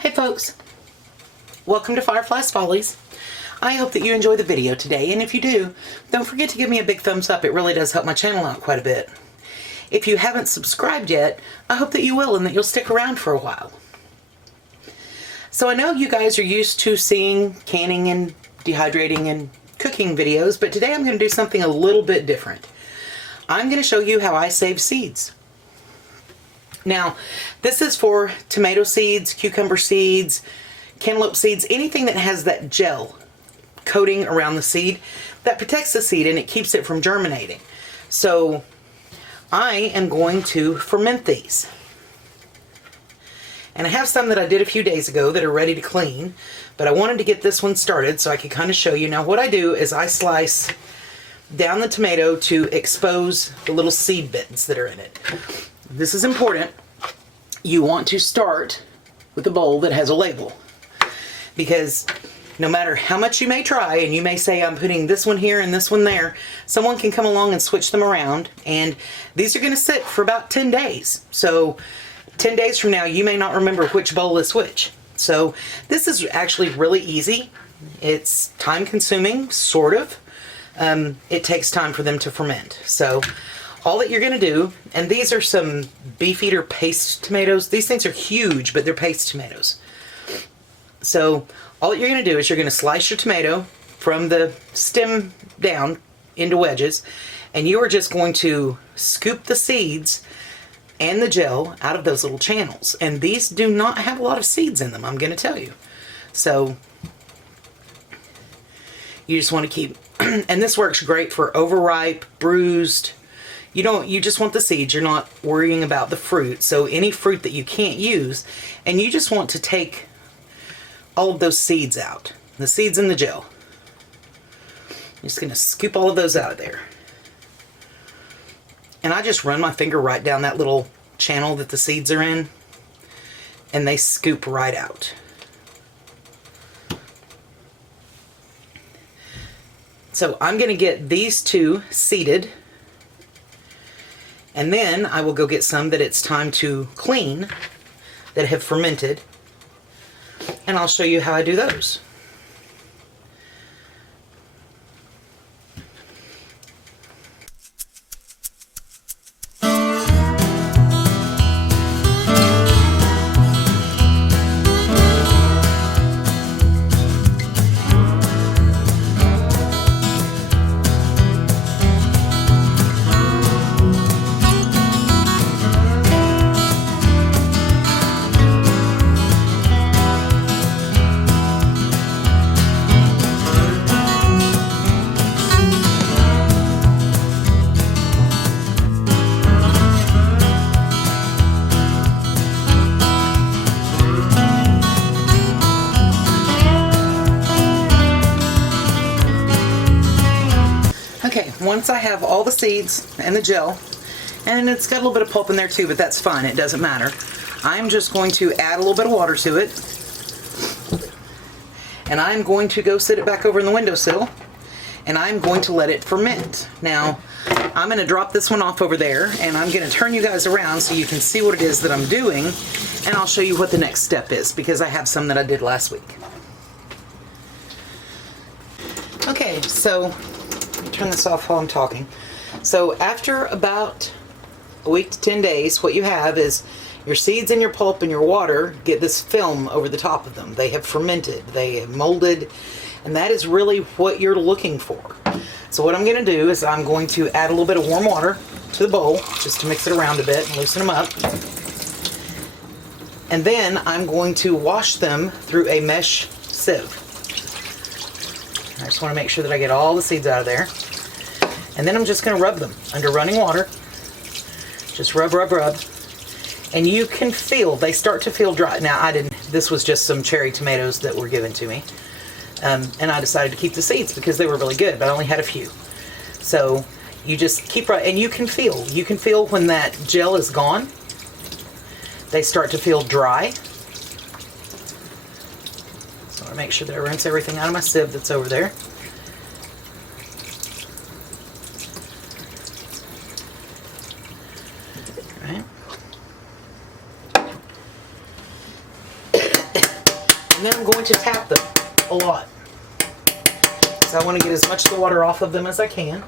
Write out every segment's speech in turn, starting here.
Hey folks, welcome to Fyreflye's Follies. I hope that you enjoy the video today, and if you do, don't forget to give me a big thumbs up. It really does help my channel out quite a bit. If you haven't subscribed yet, I hope that you will and that you'll stick around for a while. So I know you guys are used to seeing canning and dehydrating and cooking videos, but today I'm going to do something a little bit different. I'm going to show you how I save seeds. Now, this is for tomato seeds, cucumber seeds, cantaloupe seeds, anything that has that gel coating around the seed that protects the seed and it keeps it from germinating. So I am going to ferment these. And I have some that I did a few days ago that are ready to clean, but I wanted to get this one started so I could kind of show you. Now what I do is I slice down the tomato to expose the little seed bits that are in it. This is important. You want to start with a bowl that has a label, because no matter how much you may try, and you may say I'm putting this one here and this one there, someone can come along and switch them around, and these are going to sit for about 10 days. So 10 days from now you may not remember which bowl is which. So this is actually really easy. It's time consuming, sort of. It takes time for them to ferment. So all that you're going to do, and these are some Beefeater paste tomatoes. These things are huge, but they're paste tomatoes. So all that you're going to do is you're going to slice your tomato from the stem down into wedges, and you are just going to scoop the seeds and the gel out of those little channels. And these do not have a lot of seeds in them, I'm going to tell you. So you just want to keep, and this works great for overripe, bruised. You just want the seeds. You're not worrying about the fruit. So any fruit that you can't use, and you just want to take all of those seeds out, the seeds in the gel. I'm just going to scoop all of those out of there. And I just run my finger right down that little channel that the seeds are in, and they scoop right out. So I'm going to get these two seeded, and then I will go get some that it's time to clean that have fermented, and I'll show you how I do those. Okay, once I have all the seeds and the gel, and it's got a little bit of pulp in there too, but that's fine, it doesn't matter. I'm just going to add a little bit of water to it, and I'm going to go sit it back over in the windowsill, and I'm going to let it ferment. Now, I'm going to drop this one off over there, and I'm going to turn you guys around so you can see what it is that I'm doing, and I'll show you what the next step is, because I have some that I did last week. Okay, so turn this off while I'm talking. So after about a week to 10 days, what you have is your seeds and your pulp and your water get this film over the top of them. They have fermented, they have molded, and that is really what you're looking for. So what I'm going to do is I'm going to add a little bit of warm water to the bowl just to mix it around a bit and loosen them up. And then I'm going to wash them through a mesh sieve. I just want to make sure that I get all the seeds out of there. And then I'm just going to rub them under running water. Just rub, rub, rub. And you can feel, they start to feel dry. Now this was just some cherry tomatoes that were given to me. And I decided to keep the seeds because they were really good, but I only had a few. So you just keep right, and you can feel when that gel is gone, they start to feel dry. So I make sure that I rinse everything out of my sieve that's over there. All right. And then I'm going to tap them a lot. So I want to get as much of the water off of them as I can.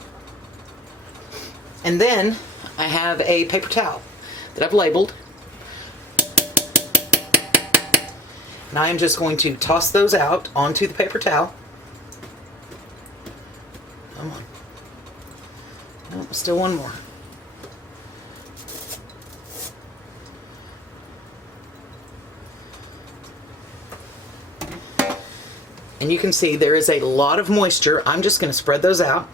And then I have a paper towel that I've labeled. And I am just going to toss those out onto the paper towel. Come on. Oh, still one more. And you can see there is a lot of moisture. I'm just going to spread those out.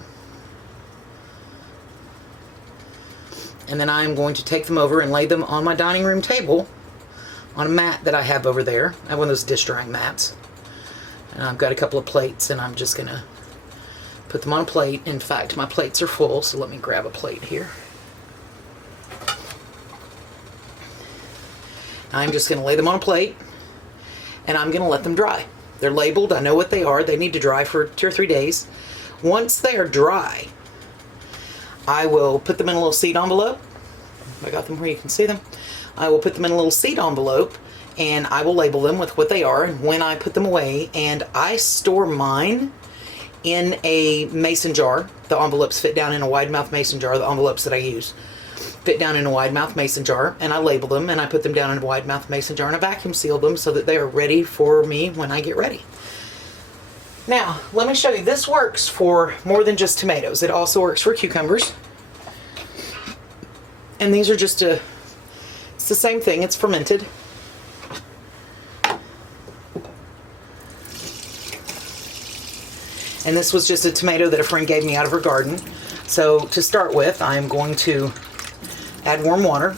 And then I'm going to take them over and lay them on my dining room table on a mat that I have over there. I have one of those dish drying mats. And I've got a couple of plates, and I'm just going to put them on a plate. In fact, my plates are full, so let me grab a plate here. I'm just going to lay them on a plate, and I'm going to let them dry. They're labeled. I know what they are. They need to dry for 2 or 3 days. Once they are dry, I will put them in a little seed envelope. I got them where you can see them. I will put them in a little seed envelope, and I will label them with what they are and when I put them away. And I store mine in a mason jar. The envelopes fit down in a wide mouth mason jar. The envelopes that I use fit down in a wide mouth mason jar, and I label them and I put them down in a wide mouth mason jar, and I vacuum seal them so that they are ready for me when I get ready. Now, let me show you. This works for more than just tomatoes. It also works for cucumbers. And these are just it's the same thing. It's fermented. And this was just a tomato that a friend gave me out of her garden. So to start with, I'm going to add warm water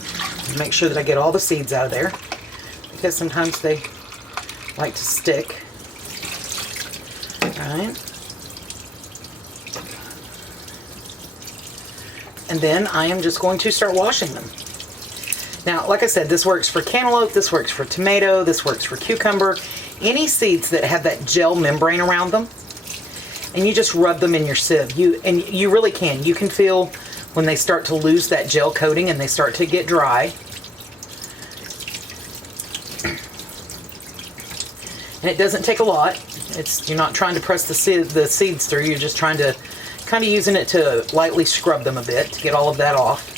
and make sure that I get all the seeds out of there, because sometimes they like to stick. All right. And then I am just going to start washing them. Now, like I said, this works for cantaloupe, this works for tomato, this works for cucumber. Any seeds that have that gel membrane around them, and you just rub them in your sieve. You really can. You can feel when they start to lose that gel coating and they start to get dry. And it doesn't take a lot. You're not trying to press the seeds through. You're just trying to kind of using it to lightly scrub them a bit to get all of that off.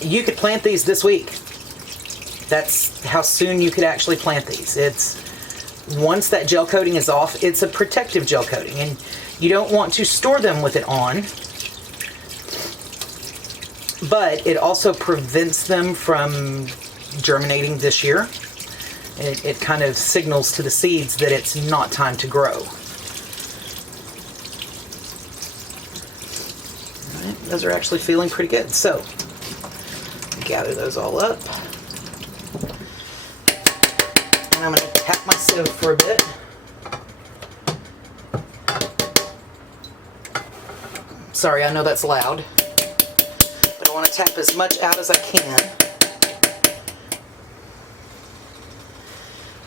You could plant these this week. That's how soon you could actually plant these. Once that gel coating is off, it's a protective gel coating, and you don't want to store them with it on, but it also prevents them from germinating this year. It kind of signals to the seeds that it's not time to grow. All right, those are actually feeling pretty good. So, gather those all up. And I'm going to tap my sieve for a bit. Sorry, I know that's loud, but I want to tap as much out as I can.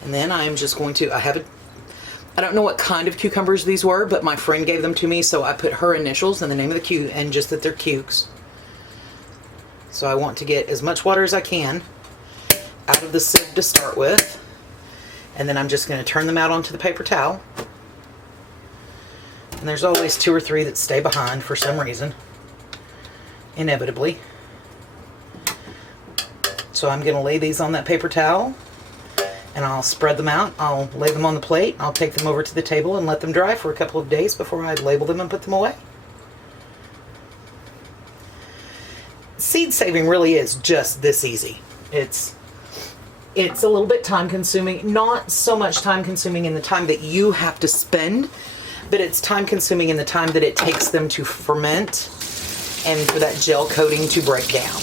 And then I am just going to, I don't know what kind of cucumbers these were, but my friend gave them to me, so I put her initials and the name of the and just that they're cukes. So I want to get as much water as I can out of the sieve to start with. And then I'm just going to turn them out onto the paper towel. And there's always 2 or 3 that stay behind for some reason, inevitably. So I'm going to lay these on that paper towel, and I'll spread them out. I'll lay them on the plate. I'll take them over to the table and let them dry for a couple of days before I label them and put them away. Seed saving really is just this easy. It's a little bit time consuming, not so much time consuming in the time that you have to spend, but it's time consuming in the time that it takes them to ferment and for that gel coating to break down.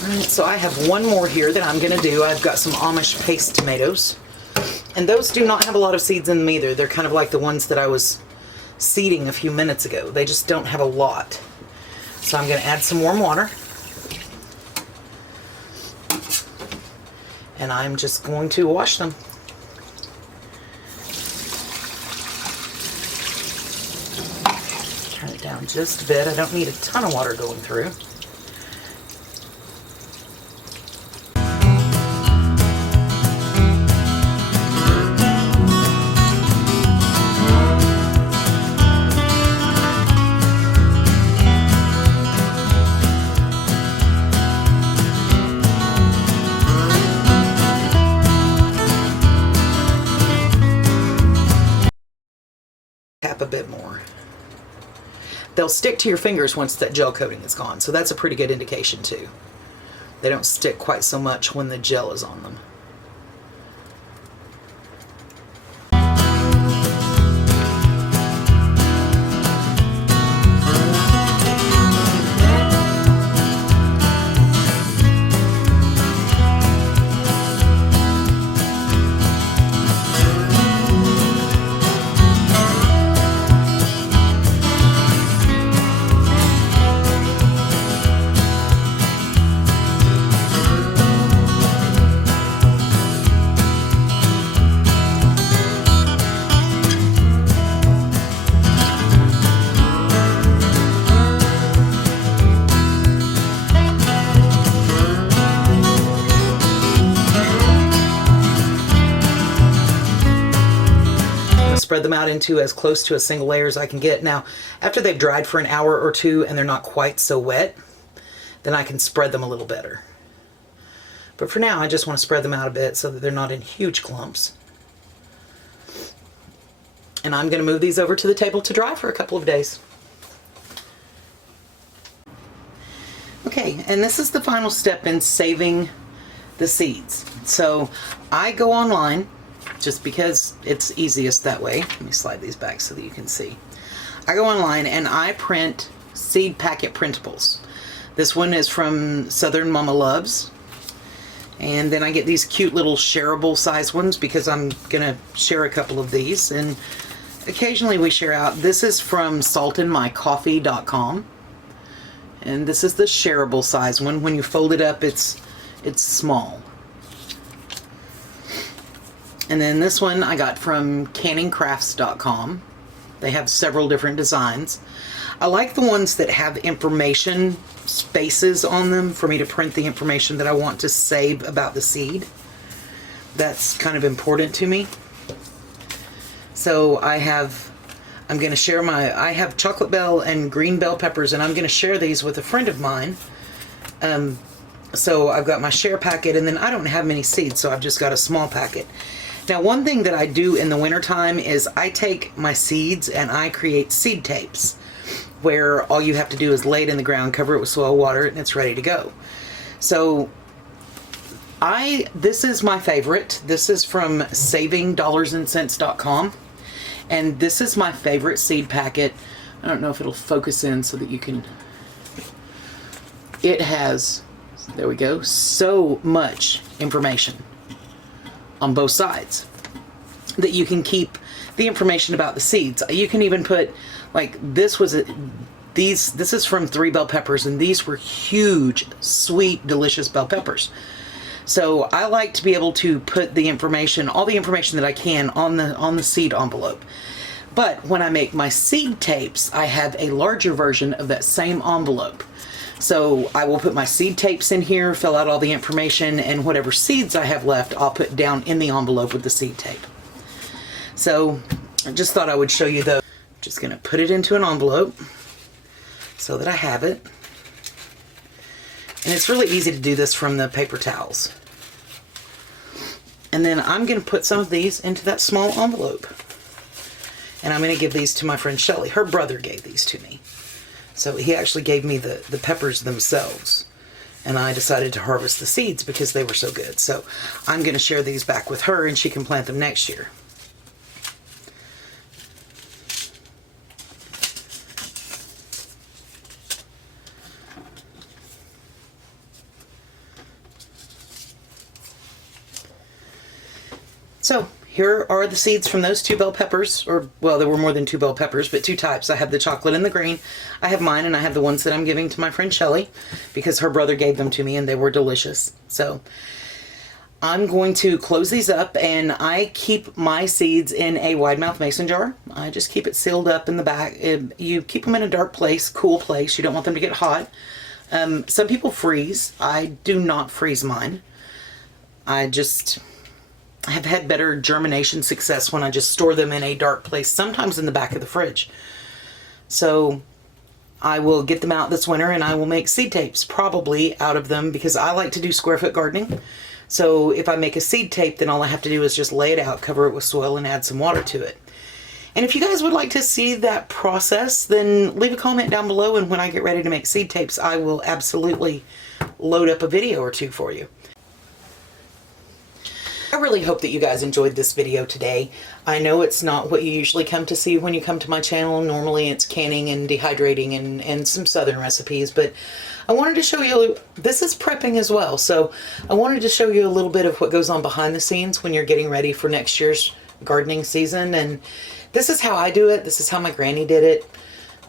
All right, so I have one more here that I'm going to do. I've got some Amish paste tomatoes, and those do not have a lot of seeds in them either. They're kind of like the ones that I was seeding a few minutes ago. They just don't have a lot. So I'm going to add some warm water, and I'm just going to wash them. Turn it down just a bit. I don't need a ton of water going through. they'll stick to your fingers once that gel coating is gone. So that's a pretty good indication too. They don't stick quite so much when the gel is on them. Spread them out into as close to a single layer as I can get. Now, after they've dried for an hour or two and they're not quite so wet, then I can spread them a little better. But for now, I just want to spread them out a bit so that they're not in huge clumps. And I'm going to move these over to the table to dry for a couple of days. Okay, and this is the final step in saving the seeds. So I go online, just because it's easiest that way. Let me slide these back so that you can see. I go online and I print seed packet printables. This one is from Southern Mama Loves. And then I get these cute little shareable size ones because I'm gonna share a couple of these, and occasionally we share out. This is from saltandmycoffee.com. And this is the shareable size one. When you fold it up, it's small. And then this one I got from canningcrafts.com. They have several different designs. I like the ones that have information spaces on them for me to print the information that I want to save about the seed. That's kind of important to me. So I have chocolate bell and green bell peppers, and I'm going to share these with a friend of mine. So I've got my share packet, and then I don't have many seeds, so I've just got a small packet. Now, one thing that I do in the wintertime is I take my seeds and I create seed tapes, where all you have to do is lay it in the ground, cover it with soil, water it, and it's ready to go. So this is my favorite. This is from savingdollarsandcents.com. And this is my favorite seed packet. I don't know if it'll focus in so that you can, it has, there we go, so much information on both sides that you can keep the information about the seeds. You can even put, like, this is from 3 bell peppers, and these were huge, sweet, delicious bell peppers. So I like to be able to put the information, all the information that I can on the seed envelope. But when I make my seed tapes, I have a larger version of that same envelope. So I will put my seed tapes in here, fill out all the information, and whatever seeds I have left, I'll put down in the envelope with the seed tape. So I just thought I would show you those. I'm just going to put it into an envelope so that I have it. And it's really easy to do this from the paper towels. And then I'm going to put some of these into that small envelope. And I'm going to give these to my friend Shelly. Her brother gave these to me. So he actually gave me the peppers themselves. And I decided to harvest the seeds because they were so good. So I'm going to share these back with her, and she can plant them next year. So here are the seeds from those 2 bell peppers, or, well, there were more than 2 bell peppers, but 2 types. I have the chocolate and the green. I have mine, and I have the ones that I'm giving to my friend Shelly because her brother gave them to me and they were delicious. So I'm going to close these up, and I keep my seeds in a wide mouth mason jar. I just keep it sealed up in the back. You keep them in a dark place, cool place. You don't want them to get hot. Some people freeze. I do not freeze mine. I have had better germination success when I just store them in a dark place, sometimes in the back of the fridge. So I will get them out this winter, and I will make seed tapes probably out of them because I like to do square foot gardening. So if I make a seed tape, then all I have to do is just lay it out, cover it with soil, and add some water to it. And if you guys would like to see that process, then leave a comment down below, and when I get ready to make seed tapes, I will absolutely load up a video or two for you. I really hope that you guys enjoyed this video today. I know it's not what you usually come to see when you come to my channel. Normally it's canning and dehydrating and some southern recipes, but I wanted to show you, this is prepping as well, so I wanted to show you a little bit of what goes on behind the scenes when you're getting ready for next year's gardening season. And this is how I do it. This is how my granny did it.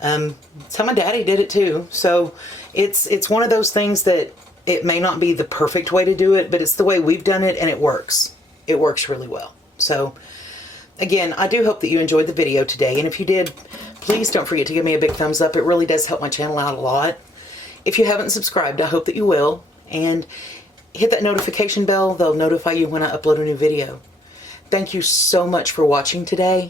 It's how my daddy did it too. So it's one of those things that it may not be the perfect way to do it, but it's the way we've done it, and it works. It works really well. So again, I do hope that you enjoyed the video today, and if you did, please don't forget to give me a big thumbs up. It really does help my channel out a lot. If you haven't subscribed, I hope that you will, and hit that notification bell. They'll notify you when I upload a new video. Thank you so much for watching today,